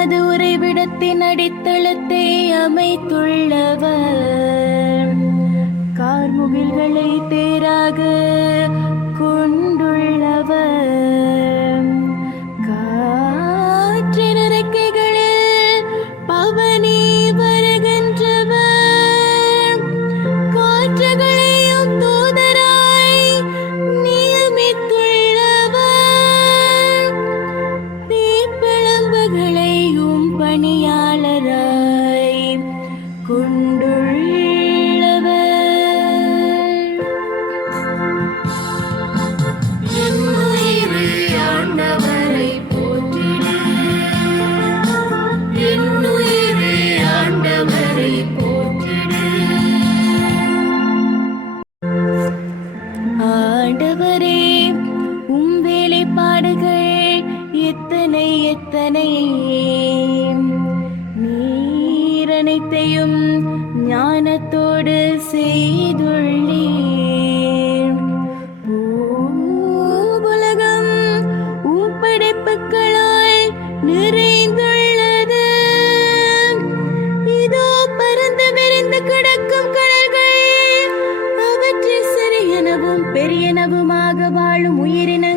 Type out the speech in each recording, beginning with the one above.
தமது உறைவிடத்தின் அடித்தளத்தை அமைத்துள்ளவர். கார்முகில்களை தேராக எத்தனை நீரனைத்தையும் ஞானத்தோடு செய்துள்ளீர். பூபுலகம் உப்படைப்புகளால் நிறைந்துள்ளது. இதோ பறந்து விரிந்து கிடக்கும் கடல்கள் அவற்றில் சிறியனவும் பெரியனவுமாக வாழும் உயிரின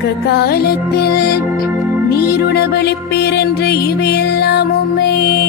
துக்க காலத்தில் நீருணவழிப்பீர் என்று இவையெல்லாம் உண்மையே